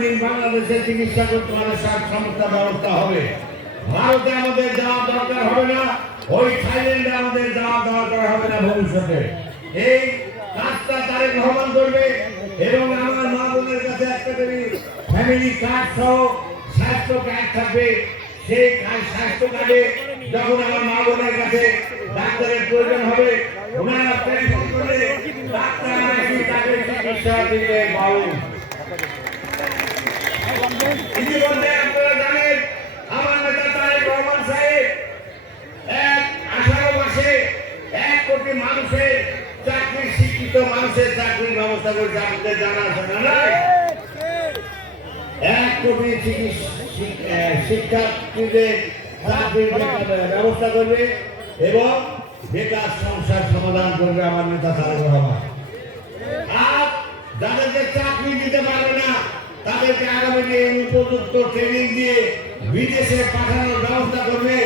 দিন বাংলাদেশে চিকিৎসা করতে পারে সমস্ত ব্যবস্থা হবে। ভারতে আমাদের যাওয়া দরকার হবে না, ওই থাইল্যান্ডে আমাদের যাওয়া দরকার হবে না ভবিষ্যতে। এই কাজটা তারেক রহমান করবে এবং আমার মা বোনের কাছে একটা ফ্যামিলি কার্ড সহ স্বাস্থ্য কার্ড থাকবে। সেই স্বাস্থ্য কার্ডে যখন আমার মা বোনের কাছে ডাক্তারের প্রয়োজন হবে, ওনারা টেলিফোন করে ডাক্তার আসি তাকে চিকিৎসা দিতে পারুন। ইতিমধ্যে আপনারা জানেন আমার নেতা তারেক রহমান সাহেব 18 মাসে 1 কোটি মানুষের চাকরি, শিক্ষিত মানুষের চাকরির ব্যবস্থা করেছে। আপনাদের জানা আছে না? নাই 1 কোটি শিক্ষার্থীদের চাকরির ব্যবস্থা করবে এবং বেকার সমস্যার সমাধান করবে আমার নেতা তারেক রহমান। আর যাদেরকে চাকরি দিতে পারবে না তাদেরকে আগামী দিনে উপযুক্ত ট্রেনিং দিয়ে বিদেশে পাঠানোর ব্যবস্থা করবে।